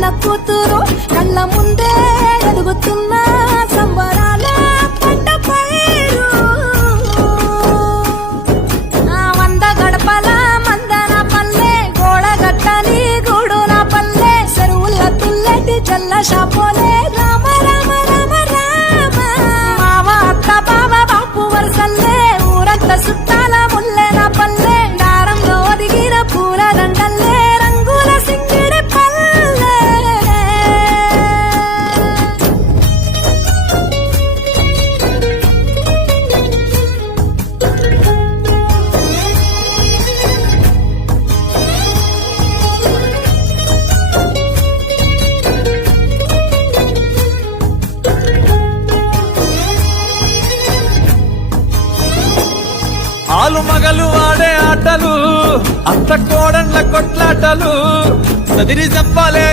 కన్న కూతురు కళ్ళ ముందే ఎదుగుతున్న సంబరాల పంట పైరు. వంద గడపల మందన పల్లె గోడగట్టని గూడున పల్లె చెరువుల తుల్లటి జల్ల షాపోలే రామ రామ రామ రామ. మావ అత్త బావ బాపు వరసల్లే ఊరంత సుట్టాల ముల్లెన పల్లె దారంలో ఒదిగిన పూల దండల్లే రంగుల సింగిడి పల్లె. ఆలు మగలు ఆడే ఆటలు, అత్త కోడన్ల కొట్లాటలు, చదిరి చెప్పలేని